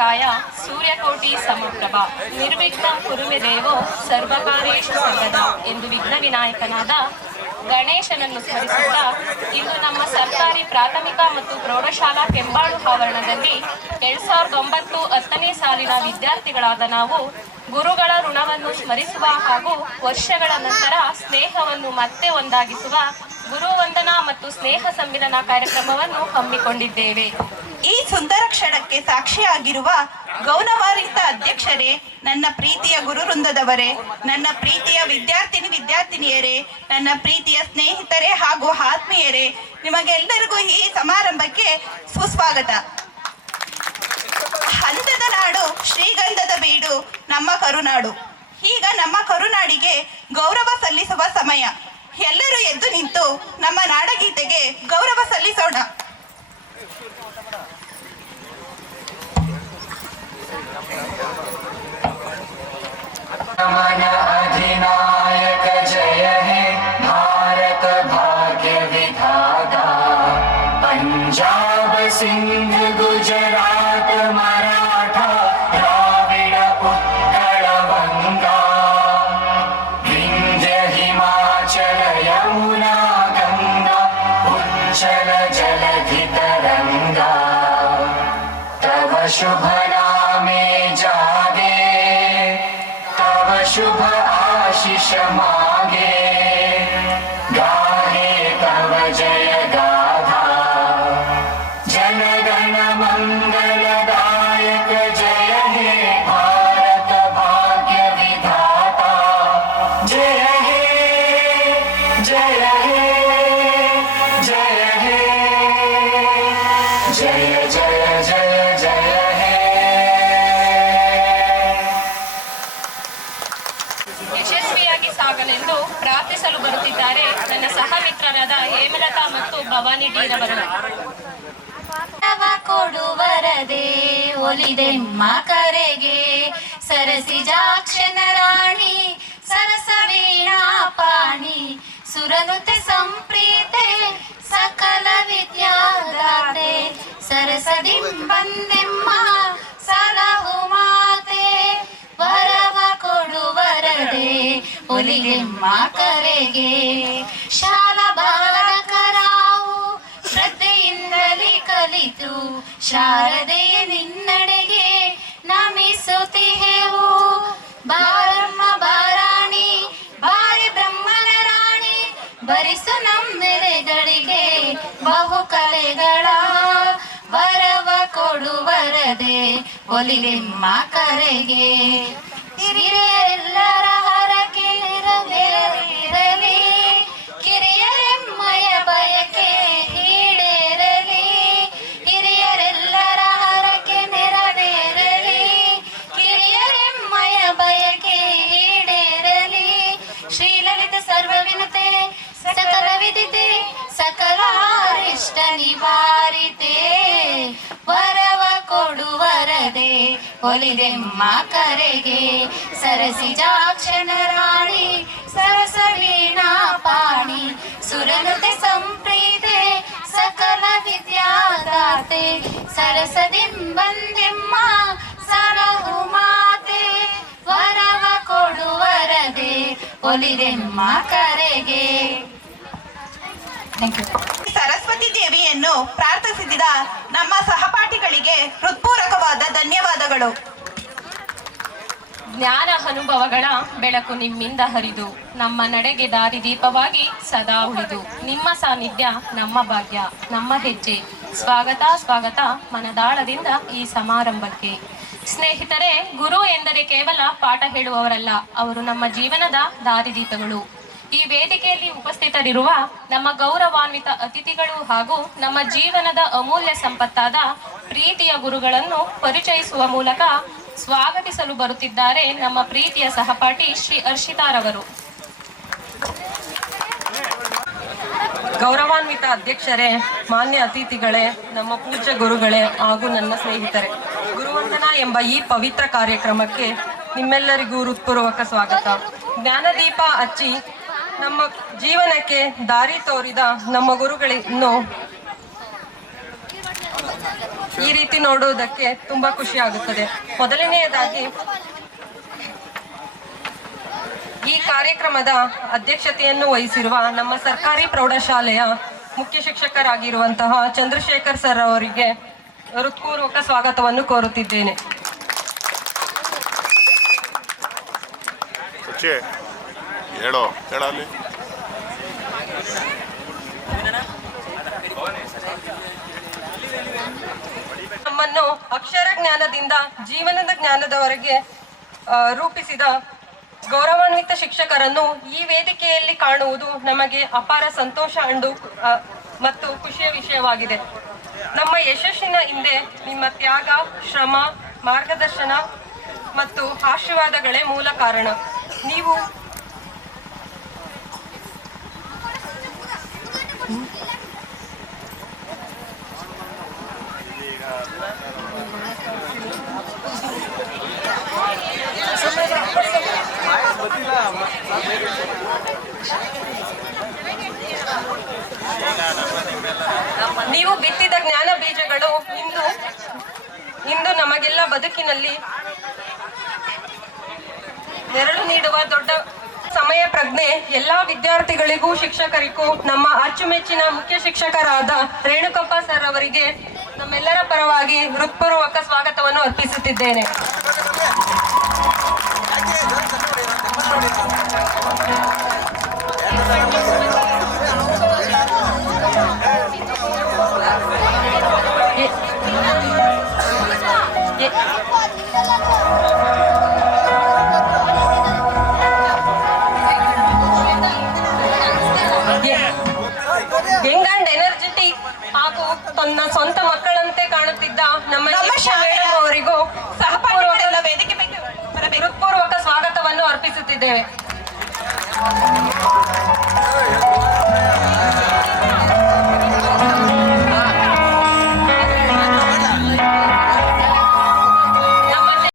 ವಕ್ರತುಂಡಮಹಾಕಾಯ ಸೂರ್ಯಕೋಟಿ ಸಮಪ್ರಭ ನಿರ್ವಿಘ್ನಂ ಕುರು ಮೇ ದೇವೋ ಸರ್ವಕಾರ್ಯೇಷು ಸರ್ವದಾ ಎಂದು ವಿಘ್ನ ವಿನಾಯಕನಾದ ಗಣೇಶನನ್ನು ಸ್ಮರಿಸುತ್ತಾ ಇಂದು ನಮ್ಮ ಸರ್ಕಾರಿ ಪ್ರಾಥಮಿಕ ಮತ್ತು ಪ್ರೌಢಶಾಲಾ ಕೆಂಬಾಳು ಆವರಣದಲ್ಲಿ 2009 10ನೇ ಸಾಲಿನ ವಿದ್ಯಾರ್ಥಿಗಳಾದ ನಾವು ಗುರುಗಳ ಋಣವನ್ನು ಸ್ಮರಿಸುವ ಹಾಗೂ ವರ್ಷಗಳ ನಂತರ ಸ್ನೇಹವನ್ನು ಮತ್ತೆ ಒಂದಾಗಿಸುವ ಗುರುವಂದನಾ ಮತ್ತು ಸ್ನೇಹ ಸಮ್ಮಿಲನ ಕಾರ್ಯಕ್ರಮವನ್ನು ಹಮ್ಮಿಕೊಂಡಿದ್ದೇವೆ. ಈ ಸುಂದರ ಕ್ಷಣಕ್ಕೆ ಸಾಕ್ಷಿಯಾಗಿರುವ ಗೌರವಾನ್ವಿತ ಅಧ್ಯಕ್ಷರೇ, ನನ್ನ ಪ್ರೀತಿಯ ಗುರು ವೃಂದದವರೇ, ನನ್ನ ಪ್ರೀತಿಯ ವಿದ್ಯಾರ್ಥಿನಿಯರೇ, ನನ್ನ ಪ್ರೀತಿಯ ಸ್ನೇಹಿತರೇ ಹಾಗೂ ಆತ್ಮೀಯರೇ, ನಿಮಗೆಲ್ಲರಿಗೂ ಈ ಸಮಾರಂಭಕ್ಕೆ ಸುಸ್ವಾಗತ. ಹಂದದ ನಾಡು, ಶ್ರೀಗಂಧದ ಬೀಡು ನಮ್ಮ ಕರುನಾಡು. ಈಗ ನಮ್ಮ ಕರುನಾಡಿಗೆ ಗೌರವ ಸಲ್ಲಿಸುವ ಸಮಯ. ಎಲ್ಲರೂ ಎದ್ದು ನಿಂತು ನಮ್ಮ ನಾಡಗೀತೆಗೆ ಗೌರವ ಸಲ್ಲಿಸೋಣ. अधिनायक जय हे भारत भाग्य विधाता, पंजाब सिंध गुजरात मराठा द्राविड उत्कल बंगा, विंध्य हिमाचल यमुना गंगा उच्चल जलधि तरंगा, तव शुभ नामे जागे, तव शुभ आशीष मागे, गाहे तव जय गाथा, जनगण मंगलदायक जय हे भारत भाग्य विधाता, जय हे जय हे जय हे जय जय जय जय हे. ಯಶಸ್ವಿಯಾಗಿ ಸಾಗಲೆಂದು ಪ್ರಾರ್ಥಿಸಲು ಬರುತ್ತಿದ್ದಾರೆ ನನ್ನ ಸಹ ಮಿತ್ರರಾದ ಹೇಮಲತಾ ಮತ್ತು ಭವಾನಿ ಡಿರವರು. ಕೊಡುವರದೆ ಒಲಿದೆಮ್ಮ ಕರೆಗೆ ಸರಸಿಜಾಕ್ಷನ ರಾಣಿ ಸರಸ ವೀಣಾ ಪಾಣಿ ಸುರನುತೆ ಸಂಪ್ರೀತೆ ಸಕಲ ವಿದ್ಯಾದಾತೆ ಸರಸದಿಂ ಬಂದೆಮ್ಮ ಸಲಹು ಮಾತೆ ವರವ ಕೊಡುವರದೆ ಒಲಿದೆಮ್ಮ ಕರೆಗೆ ಶಾಲಾ ಬಾಲಕರಾವು ಶ್ರದ್ಧೆಯಿಂದಲೇ ಕಲಿತು ಶಾರದೆಯ ನಿನ್ನಡೆಗೆ ನಮಿಸುತ್ತಿಹೆವು. ಬಾರಮ್ಮ ಬಾರಾಣಿ ಬಾರಿ ಬ್ರಹ್ಮನ ರಾಣಿ ಬರಿಸು ನಮ್ಮೆರೆಗಳಿಗೆ ಬಹು ಕಲೆಗಳ ವರವ ಕೊಡುವರದೆ ಒಲಿದೆಮ್ಮ ಕರೆಗೆ ಹಿರಿಯರೆಲ್ಲರ ಹರಕೆ ನೆರವೇರಲಿ ಕಿರಿಯರೆಮ್ಮಯ ಬಯಕೆ ಈಡೇರಲಿ ಹಿರಿಯರೆಲ್ಲರ ಹರಕೆ ನೆರವೇರಲಿ ಕಿರಿಯರೆಮ್ಮಯ ಬಯಕೆ ಈಡೇರಲಿ ಶ್ರೀಲಲಿತ ಸರ್ವವಿನುತೆ ಸಕಲ ವಿದಿತೆ ಸಕಲಾರಿಷ್ಟ ನಿವಾರಿತೆ ವರವ ಕೊಡುವರದೆ ಒಲಿದೆಮ್ಮ ಕರೆಗೆ ಸರಸಿಜಾಕ್ಷನ ರಾಣಿ ಸರಸ ವೀಣಾ ಪಾಣಿ ಸುರನುತೆ ಸಂಪ್ರೀತೆ ಸಕಲ ವಿದ್ಯಾದಾತೆ ಸರಸದಿಂ ಬಂದೆಮ್ಮ ಸಲಹು ಮಾತೆ ವರವ ಕೊಡುವರದೆ ಒಲಿದೆಮ್ಮ ಕರೆಗೆ. ಸರಸ್ವತಿ ದೇವಿಯನ್ನು ಪ್ರಾರ್ಥಿಸಿದ ನಮ್ಮ ಸಹಪಾಠಿಗಳಿಗೆ ಹೃತ್ಪೂರ್ವಕವಾದ ಧನ್ಯವಾದಗಳು. ಜ್ಞಾನ ಅನುಭವಗಳ ಬೆಳಕು ನಿಮ್ಮಿಂದ ಹರಿದು ನಮ್ಮ ನಡೆಗೆ ದಾರಿದೀಪವಾಗಿ ಸದಾ ಉಳಿದು ನಿಮ್ಮ ಸಾನ್ನಿಧ್ಯ ನಮ್ಮ ಭಾಗ್ಯ ನಮ್ಮ ಹೆಜ್ಜೆ. ಸ್ವಾಗತ ಸ್ವಾಗತ ಮನದಾಳದಿಂದ ಈ ಸಮಾರಂಭಕ್ಕೆ. ಸ್ನೇಹಿತರೆ, ಗುರು ಎಂದರೆ ಕೇವಲ ಪಾಠ ಹೇಳುವವರಲ್ಲ, ಅವರು ನಮ್ಮ ಜೀವನದ ದಾರಿದೀಪಗಳು. ಈ ವೇದಿಕೆಯಲ್ಲಿ ಉಪಸ್ಥಿತರಿರುವ ನಮ್ಮ ಗೌರವಾನ್ವಿತ ಅತಿಥಿಗಳು ಹಾಗೂ ನಮ್ಮ ಜೀವನದ ಅಮೂಲ್ಯ ಸಂಪತ್ತಾದ ಪ್ರೀತಿಯ ಗುರುಗಳನ್ನು ಪರಿಚಯಿಸುವ ಮೂಲಕ ಸ್ವಾಗತಿಸಲು ಬರುತ್ತಿದ್ದಾರೆ ನಮ್ಮ ಪ್ರೀತಿಯ ಸಹಪಾಠಿ ಶ್ರೀ ಹರ್ಷಿತಾರವರು. ಗೌರವಾನ್ವಿತ ಅಧ್ಯಕ್ಷರೇ, ಮಾನ್ಯ ಅತಿಥಿಗಳೇ, ನಮ್ಮ ಪೂಜ್ಯ ಗುರುಗಳೇ ಹಾಗೂ ನನ್ನ ಸ್ನೇಹಿತರೆ, ಗುರುವಂದನಾ ಎಂಬ ಈ ಪವಿತ್ರ ಕಾರ್ಯಕ್ರಮಕ್ಕೆ ನಿಮ್ಮೆಲ್ಲರಿಗೂ ಹೃತ್ಪೂರ್ವಕ ಸ್ವಾಗತ. ಜ್ಞಾನದೀಪ ಹಚ್ಚಿ ನಮ್ಮ ಜೀವನಕ್ಕೆ ದಾರಿ ತೋರಿದ ನಮ್ಮ ಗುರುಗಳನ್ನು ಈ ರೀತಿ ನೋಡುವುದಕ್ಕೆ ತುಂಬಾ ಖುಷಿ ಆಗುತ್ತದೆ. ಮೊದಲನೆಯದಾಗಿ ಈ ಕಾರ್ಯಕ್ರಮದ ಅಧ್ಯಕ್ಷತೆಯನ್ನು ವಹಿಸಿರುವ ನಮ್ಮ ಸರ್ಕಾರಿ ಪ್ರೌಢಶಾಲೆಯ ಮುಖ್ಯ ಶಿಕ್ಷಕರಾಗಿರುವಂತಹ ಚಂದ್ರಶೇಖರ್ ಸರ್ ಅವರಿಗೆ ಹೃತ್ಪೂರ್ವಕ ಸ್ವಾಗತವನ್ನು ಕೋರುತ್ತಿದ್ದೇನೆ. ಹೇಳಲಿ. ನಮ್ಮನ್ನು ಅಕ್ಷರ ಜ್ಞಾನದಿಂದ ಜೀವನದ ಜ್ಞಾನದವರೆಗೆ ರೂಪಿಸಿದ ಗೌರವಾನ್ವಿತ ಶಿಕ್ಷಕರನ್ನು ಈ ವೇದಿಕೆಯಲ್ಲಿ ಕಾಣುವುದು ನಮಗೆ ಅಪಾರ ಸಂತೋಷ ಮತ್ತು ಖುಷಿಯ ವಿಷಯವಾಗಿದೆ. ನಮ್ಮ ಯಶಸ್ಸಿನ ಹಿಂದೆ ನಿಮ್ಮ ತ್ಯಾಗ, ಶ್ರಮ, ಮಾರ್ಗದರ್ಶನ ಮತ್ತು ಆಶೀರ್ವಾದಗಳೇ ಮೂಲ ಕಾರಣ. ನೀವು ನೀವು ಬಿತ್ತಿದ ಜ್ಞಾನ ಬೀಜಗಳು ಇಂದು ನಮಗೆಲ್ಲ ಬದುಕಿನಲ್ಲಿ ನೆರಳು ನೀಡುವ ದೊಡ್ಡ ಸಮಯ ಪ್ರಜ್ಞೆ. ಎಲ್ಲಾ ವಿದ್ಯಾರ್ಥಿಗಳಿಗೂ ಶಿಕ್ಷಕರಿಗೂ ನಮ್ಮ ಅಚ್ಚುಮೆಚ್ಚಿನ ಮುಖ್ಯ ಶಿಕ್ಷಕರಾದ ರೇಣುಕಪ್ಪ ಸರ್ ಅವರಿಗೆ ನಮ್ಮೆಲ್ಲರ ಪರವಾಗಿ ಹೃತ್ಪೂರ್ವಕ ಸ್ವಾಗತವನ್ನು ಅರ್ಪಿಸುತ್ತಿದ್ದೇನೆ. ಯಂಗ್ ಅಂಡ್ ಎನರ್ಜೆಟಿಕ್ ಹಾಗೂ ತನ್ನ ಸ್ವಂತ ಮಕ್ಕಳಂತೆ ಕಾಣುತ್ತಿದ್ದ ನಮ್ಮ ಮೇಡಮ್ ಅವರಿಗೂ ಹೃತ್ಪೂರ್ವಕ ಸ್ವಾಗತವನ್ನು ಅರ್ಪಿಸುತ್ತಿದ್ದೇವೆ.